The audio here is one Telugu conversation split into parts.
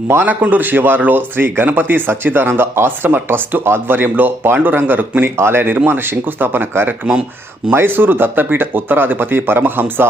మానకొండూరు శివారులో శ్రీ గణపతి సచ్చిదానంద ఆశ్రమ ట్రస్టు ఆధ్వర్యంలో పాండురంగ రుక్మిణి ఆలయ నిర్మాణ శంకుస్థాపన కార్యక్రమం మైసూరు దత్తపీఠ ఉత్తరాధిపతి పరమహంస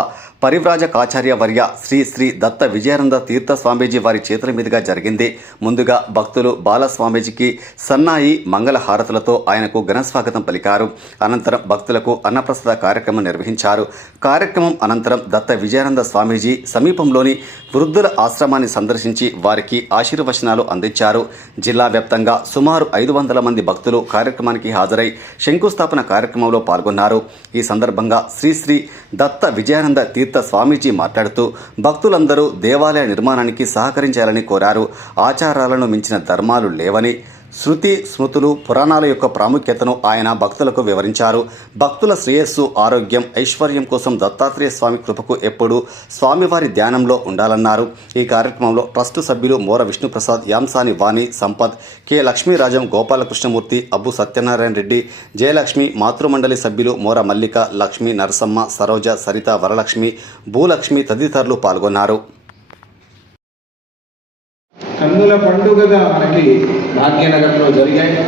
పరివ్రాజకాచార్య వర్య శ్రీ శ్రీ దత్త విజయానంద తీర్థ స్వామీజీ వారి చేతుల మీదుగా జరిగింది. ముందుగా భక్తులు బాలస్వామీజీకి సన్నాయి మంగళ హారతులతో ఆయనకు ఘనస్వాగతం పలికారు. అనంతరం భక్తులకు అన్నప్రసాద కార్యక్రమం నిర్వహించారు. కార్యక్రమం అనంతరం దత్త విజయానంద స్వామీజీ సమీపంలోని వృద్ధుల ఆశ్రమాన్ని సందర్శించి వారికి ఆశీర్వచనాలు అందించారు. జిల్లా వ్యాప్తంగా సుమారు 500 మంది భక్తులు కార్యక్రమానికి హాజరై శంకుస్థాపన కార్యక్రమంలో పాల్గొన్నారు. ఈ సందర్భంగా శ్రీ శ్రీ దత్త విజయానంద తీర్థ స్వామీజీ మాట్లాడుతూ భక్తులందరూ దేవాలయ నిర్మాణానికి సహకరించాలని కోరారు. ఆచారాలను మించిన ధర్మాలు లేవని, శృతి స్మృతులు పురాణాల యొక్క ప్రాముఖ్యతను ఆయన భక్తులకు వివరించారు. భక్తుల శ్రేయస్సు, ఆరోగ్యం, ఐశ్వర్యం కోసం దత్తాత్రేయ స్వామి కృపకు ఎప్పుడూ స్వామివారి ధ్యానంలో ఉండాలన్నారు. ఈ కార్యక్రమంలో ట్రస్టు సభ్యులు మోర విష్ణుప్రసాద్, యాంసాని వాణి, సంపత్, కె లక్ష్మీరాజం, గోపాలకృష్ణమూర్తి, అబ్బు సత్యనారాయణ రెడ్డి, జయలక్ష్మి, మాతృమండలి సభ్యులు మోర మల్లిక, లక్ష్మి, నరసమ్మ, సరోజ, సరిత, వరలక్ష్మి, భూలక్ష్మి తదితరులు పాల్గొన్నారు. కన్నుల పండుగగా మనకి భాగ్యనగర్లో జరిగాయి.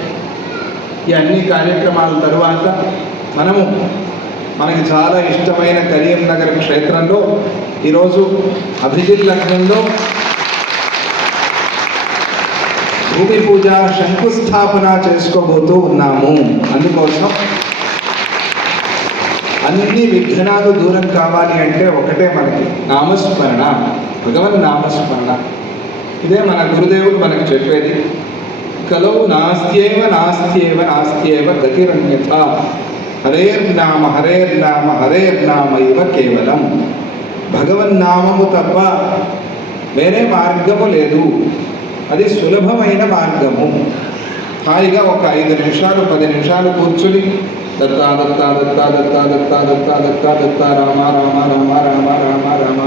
ఈ అన్ని కార్యక్రమాల తరువాత మనకి చాలా ఇష్టమైన కరీంనగర్ క్షేత్రంలో ఈరోజు అభిజిత్ లగ్నంలో భూమి పూజ శంకుస్థాపన చేసుకోబోతూ ఉన్నాము. అందుకోసం అన్ని విఘ్నాలు దూరం కావాలి అంటే ఒకటే మనకి నామస్మరణ, భగవన్ నామస్మరణ. ఇదే మన గురుదేవుడు మనకు చెప్పేది. కలవు నాస్త్యేవ నాస్త్యేవ నాస్త్యేవ గతిరన్యథ హరేర్నామ హరేర్నామ హరేర్నామ ఇవ కేవలం. భగవన్నామము తప్ప వేరే మార్గము లేదు. అది సులభమైన మార్గము. హాయిగా ఒక 5 నిమిషాలు 10 నిమిషాలు కూర్చుని దత్తా దత్తా దత్తా దత్తా దత్తా దత్తా దత్తా దత్తా రామ రామ రామ రామ రామ రామ రామ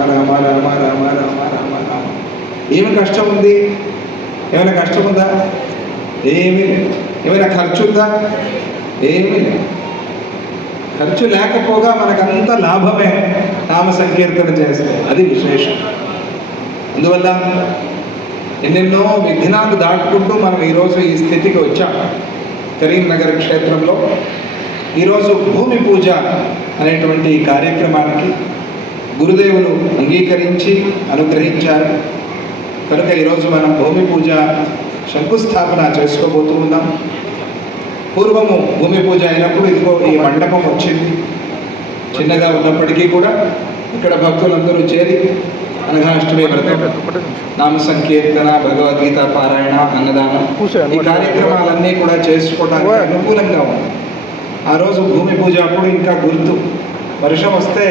రామ రామ రామ రామ రామ. ఏమి కష్టం ఉంది? ఏమైనా కష్టం ఉందా? ఏమీ లేదు. ఏమైనా ఖర్చు ఉందా? ఏమీ లేదు. ఖర్చు లేకపోగా మనకంత లాభమే నామ సంకీర్తన చేస్తే. అది విశేషం. అందువల్ల ఎన్నెన్నో విఘ్నాలు దాటుకుంటూ మనం ఈరోజు ఈ స్థితికి వచ్చాం. కరీంనగర్ క్షేత్రంలో ఈరోజు భూమి పూజ అనేటువంటి కార్యక్రమానికి గురుదేవులు అంగీకరించి అనుగ్రహించారు. కనుక ఈరోజు మనం భూమి పూజ శంకుస్థాపన చేసుకోబోతూ ఉన్నాం. పూర్వము భూమి పూజ అయినప్పుడు ఇదిగో ఈ మండపం వచ్చింది. చిన్నగా ఉన్నప్పటికీ కూడా ఇక్కడ భక్తులందరూ చేరి అనఘాష్టమి వ్రతం, నామ సంకీర్తన, భగవద్గీత పారాయణ, అన్నదానం ఈ కార్యక్రమాలన్నీ కూడా చేసుకోవడానికి అనుకూలంగా ఉంది. ఆ రోజు భూమి పూజ అప్పుడు ఇంకా గుర్తు, వర్షం వస్తే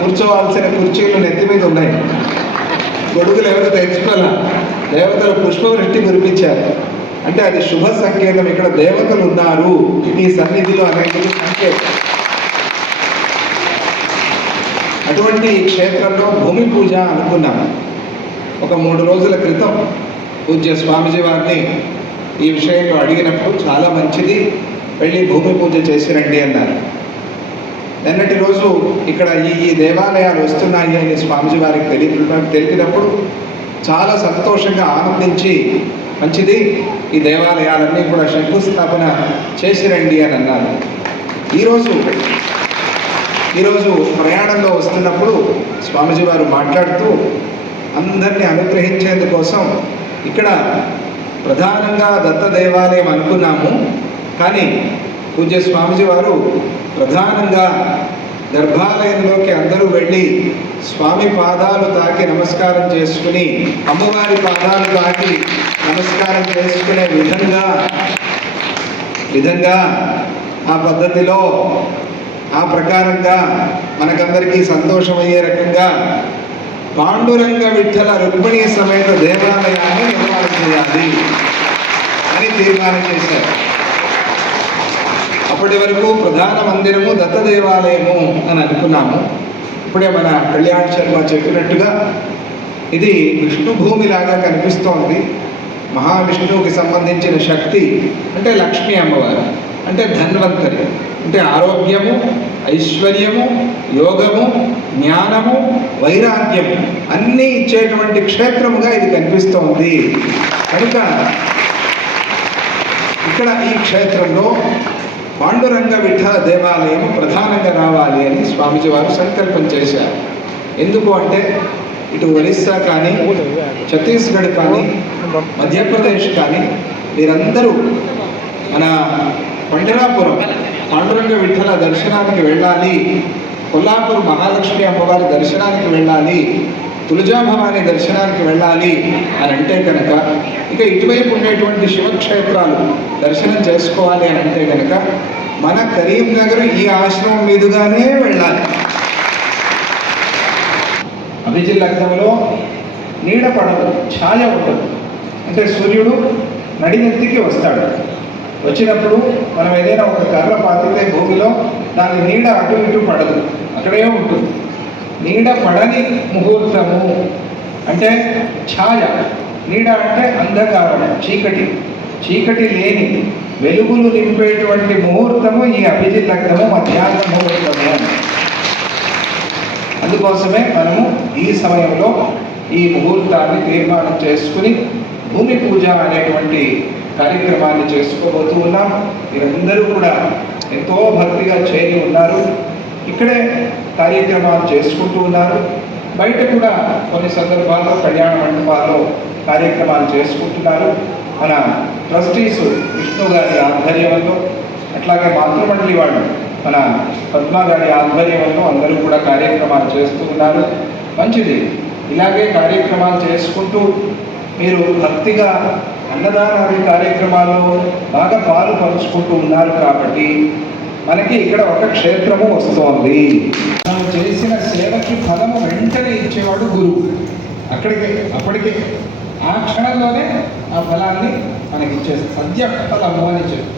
కూర్చోవాల్సిన కుర్చీలు నెత్తి మీద ఉన్నాయి. గొడుగులు ఎవరు తెచ్చుకోవాలా, దేవతలు పుష్పవృష్టి కురిపించారు. అంటే అది శుభ సంకేతం. ఇక్కడ దేవతలు ఉన్నారు ఈ సన్నిధిలో అనేది సంకేతం. అటువంటి క్షేత్రంలో భూమి పూజ అనుకున్నాము. ఒక 3 రోజుల క్రితం పూజ్య స్వామిజీ వారిని ఈ విషయంలో అడిగినప్పుడు చాలా మంచిది, వెళ్ళి భూమి పూజ చేసి రండి అన్నారు. నిన్నటి రోజు ఇక్కడ ఈ దేవాలయాలు వస్తున్నాయి అని స్వామిజీ వారికి తెలిపినప్పుడు చాలా సంతోషంగా ఆనందించి, మంచిది, ఈ దేవాలయాలన్నీ కూడా శంకుస్థాపన చేసి రండి అని అన్నారు. ఈరోజు ప్రయాణంలో వస్తున్నప్పుడు స్వామిజీ వారు మాట్లాడుతూ అందరినీ అనుగ్రహించేందుకోసం ఇక్కడ ప్రధానంగా దత్త దేవాలయం అనుకున్నాము. కానీ పూజ్య స్వామిజీ వారు ప్రధానంగా గర్భాలయంలోకి అందరూ వెళ్ళి స్వామి పాదాలు తాకి నమస్కారం చేసుకుని, అమ్మవారి పాదాలు తాకి నమస్కారం చేసుకునే విధంగా ఆ పద్ధతిలో ఆ ప్రకారంగా మనకందరికీ సంతోషమయ్యే రకంగా పాండురంగ విఠల రుక్మిణీ సమేత దేవాలయాన్ని నిర్మాణం చేయాలి అని తీర్మానం చేశారు. అప్పటి వరకు ప్రధాన మందిరము దత్త దేవాలయము అని అనుకున్నాము. ఇప్పుడే మన కళ్యాణ్ శర్మ చెప్పినట్టుగా ఇది విష్ణు భూమిలాగా కనిపిస్తోంది. మహావిష్ణువుకి సంబంధించిన శక్తి అంటే లక్ష్మీ అమ్మవారు, అంటే ధన్వంతరి, అంటే ఆరోగ్యము, ఐశ్వర్యము, యోగము, జ్ఞానము, వైరాగ్యం అన్నీ ఇచ్చేటువంటి క్షేత్రముగా ఇది కనిపిస్తోంది. కనుక ఇక్కడ ఈ క్షేత్రంలో పాండురంగ విఠల దేవాలయం ప్రధానంగా రావాలి అని స్వామీజీ వారు సంకల్పం చేశారు. ఎందుకు అంటే ఇటు ఒరిస్సా కానీ, ఛత్తీస్గఢ్ కానీ, మధ్యప్రదేశ్ కానీ వీరందరూ మన పండరాపురం పాండురంగ విఠల దర్శనానికి వెళ్ళాలి, కొల్లాపూర్ మహాలక్ష్మి అమ్మవారి దర్శనానికి వెళ్ళాలి, తులజాభవాని దర్శనానికి వెళ్ళాలి అని అంటే కనుక, ఇక ఇటువైపు ఉండేటువంటి శివక్షేత్రాలు దర్శనం చేసుకోవాలి అని అంటే కనుక మన కరీంనగర్ ఈ ఆశ్రమం మీదుగానే వెళ్ళాలి. అభిజిత్ లగ్నంలో నీడ పడదు, ఛాయ ఉండదు. అంటే సూర్యుడు నడినెత్తికి వస్తాడు. వచ్చినప్పుడు మనం ఏదైనా ఒక కర్ర పాతితే భూమిలో దాని నీడ అటు ఇటు పడదు, అక్కడే ఉంటుంది. నీడ పడని ముహూర్తము అంటే ఛాయ, నీడ అంటే అంధకారం, చీకటి. చీకటి లేని వెలుగులు నింపేటువంటి ముహూర్తము ఈ అభిజిత్ లగ్నము, మధ్యాహ్న ముహూర్తము. అందుకోసమే మనము ఈ సమయంలో ఈ ముహూర్తాన్ని తీర్మానం చేసుకుని భూమి పూజ అనేటువంటి కార్యక్రమాన్ని చేసుకోబోతూ ఉన్నాం. మీరందరూ కూడా ఎంతో భక్తిగా చేరి ఉన్నారు. ఇక్కడే కార్యక్రమాలు చేసుకుంటూ ఉన్నారు. బయట కూడా కొన్ని సందర్భాల్లో కళ్యాణ మండపాల్లో కార్యక్రమాలు చేసుకుంటున్నారు. మన ట్రస్టీస్ విష్ణు గారి ఆధ్వర్యంలో, అట్లాగే మాతృమండలి వాళ్ళు మన పద్మ గారి ఆధ్వర్యంలో అందరూ కూడా కార్యక్రమాలు చేస్తూ ఉన్నారు. మంచిది. ఇలాగే కార్యక్రమాలు చేసుకుంటూ మీరు భక్తిగా అన్నదానాది కార్యక్రమాల్లో బాగా పాలు పంచుకుంటూ ఉన్నారు కాబట్టి మనకి ఇక్కడ ఒక క్షేత్రము వస్తోంది. మనం చేసిన సేవకి ఫలము వెంటనే ఇచ్చేవాడు గురువు. అప్పటికే ఆ క్షణంలోనే ఆ ఫలాన్ని మనకి ఇచ్చేస్తారు. సద్య ఫలము అని చెప్పి,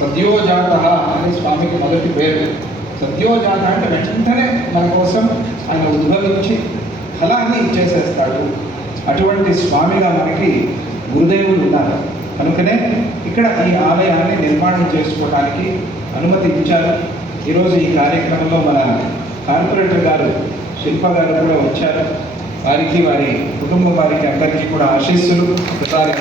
సద్యోజాత అని స్వామికి మొదటి పేరు. సద్యోజాత అంటే వెంటనే మన కోసం ఆయన ఉద్భవించి ఫలాన్ని ఇచ్చేసేస్తాడు. అటువంటి స్వామిగా మనకి గురుదేవులు ఉన్నారు. కనుకనే ఇక్కడ ఈ ఆలయాన్ని నిర్మాణం చేసుకోవడానికి అనుమతి ఇచ్చారు. ఈరోజు ఈ కార్యక్రమంలో మన కార్పొరేటర్ గారు శిల్ప గారు కూడా వచ్చారు. వారికి, వారి కుటుంబం వారికి అందరికీ కూడా ఆశీస్సులు. ఒకసారి